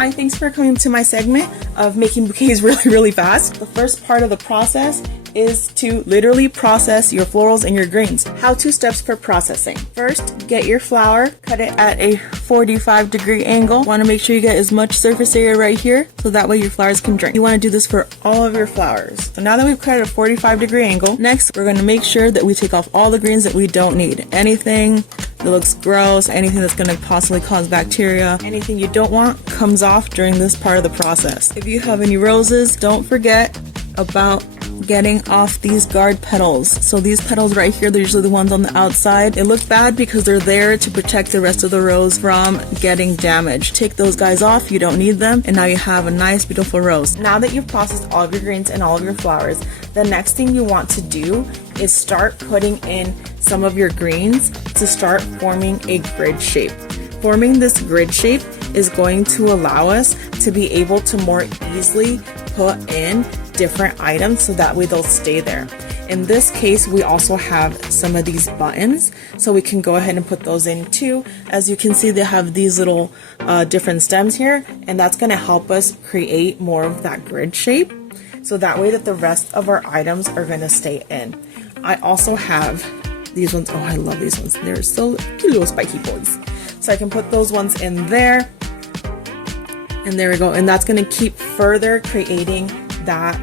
Hi, thanks for coming to my segment of making bouquets really fast. The first part of the process is to literally process your florals and your greens. How-to steps for processing. First, get your flower, cut it at a 45-degree angle. Want to make sure you get as much surface area right here so that way your flowers can drain. You want to do this for all of your flowers. So now that we've cut it at a 45-degree angle, next we're going to make sure that we take off all the greens that we don't need. Anything that looks gross, anything that's going to possibly cause bacteria, anything you don't want comes off during this part of the process. If you have any roses, don't forget about getting off these guard petals. So these petals right here, they're usually the ones on the outside. They look bad because they're there to protect the rest of the rose from getting damaged. Take those guys off, you don't need them, and now you have a nice beautiful rose. Now that you've processed all of your greens and all of your flowers, the next thing you want to do is start putting in some of your greens to start forming a grid shape. Forming this grid shape is going to allow us to be able to more easily put in different items so that way they'll stay there. In this case, we also have some of these buttons, so we can go ahead and put those in too. As you can see, they have these little different stems here, and that's going to help us create more of that grid shape, so that way that the rest of our items are going to stay in. I also have these ones. Oh, I love these ones. They're so cute, little spiky boys. So I can put those ones in there, and there we go. And that's going to keep further creating that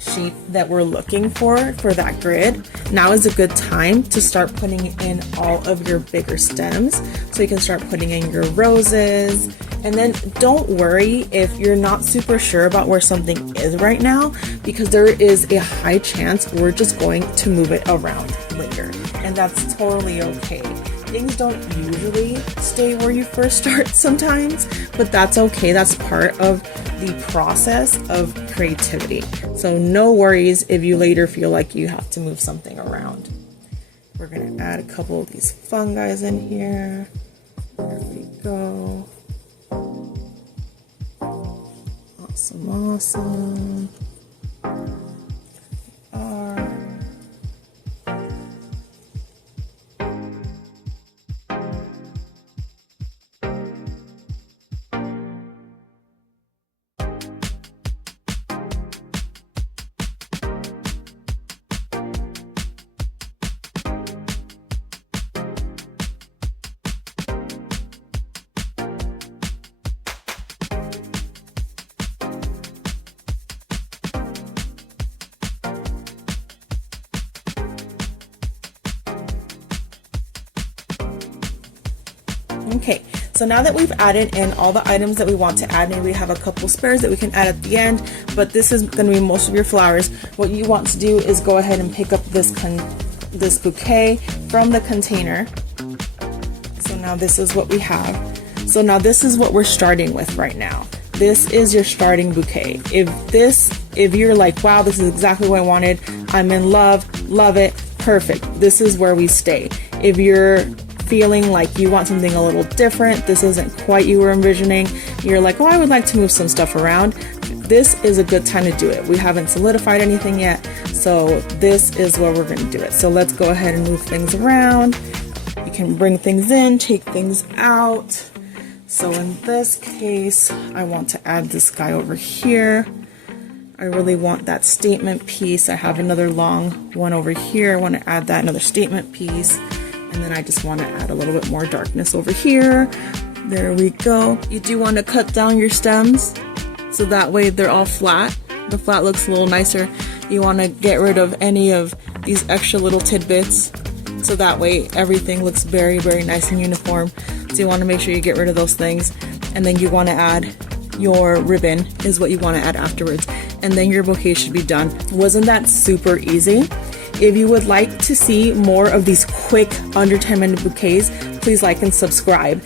shape that we're looking for that grid. Now is a good time to start putting in all of your bigger stems. So you can start putting in your roses, and then don't worry if you're not super sure about where something is right now, because there is a high chance we're just going to move it around later, and that's totally okay. Things don't usually stay where you first start sometimes, but that's okay. That's part of the process of creativity. So no worries if you later feel like you have to move something around. We're going to add a couple of these fungi in here. There we go. Awesome. Okay, so now that we've added in all the items that we want to add, maybe we have a couple spares that we can add at the end, but this is going to be most of your flowers. What you want to do is go ahead and pick up this bouquet from the container. So now this is what we have. So now this is what we're starting with right now. This is your starting bouquet. If you're like, wow, this is exactly what I wanted, I'm in love it, perfect. This is where we stay. If you're feeling like you want something a little different, this isn't quite you were envisioning, you're like, oh, I would like to move some stuff around, this is a good time to do it. We haven't solidified anything yet, so this is where we're going to do it. So let's go ahead and move things around. You can bring things in, take things out. So in this case, I want to add this guy over here. I really want that statement piece. I have another long one over here. I want to add that, another statement piece. And then I just want to add a little bit more darkness over here. There we go. You do want to cut down your stems so that way they're all flat. The flat looks a little nicer. You want to get rid of any of these extra little tidbits so that way everything looks very nice and uniform. So you want to make sure you get rid of those things. And then you want to add your ribbon is what you want to add afterwards. And then your bouquet should be done. Wasn't that super easy? If you would like to see more of these quick under 10-minute bouquets, please like and subscribe.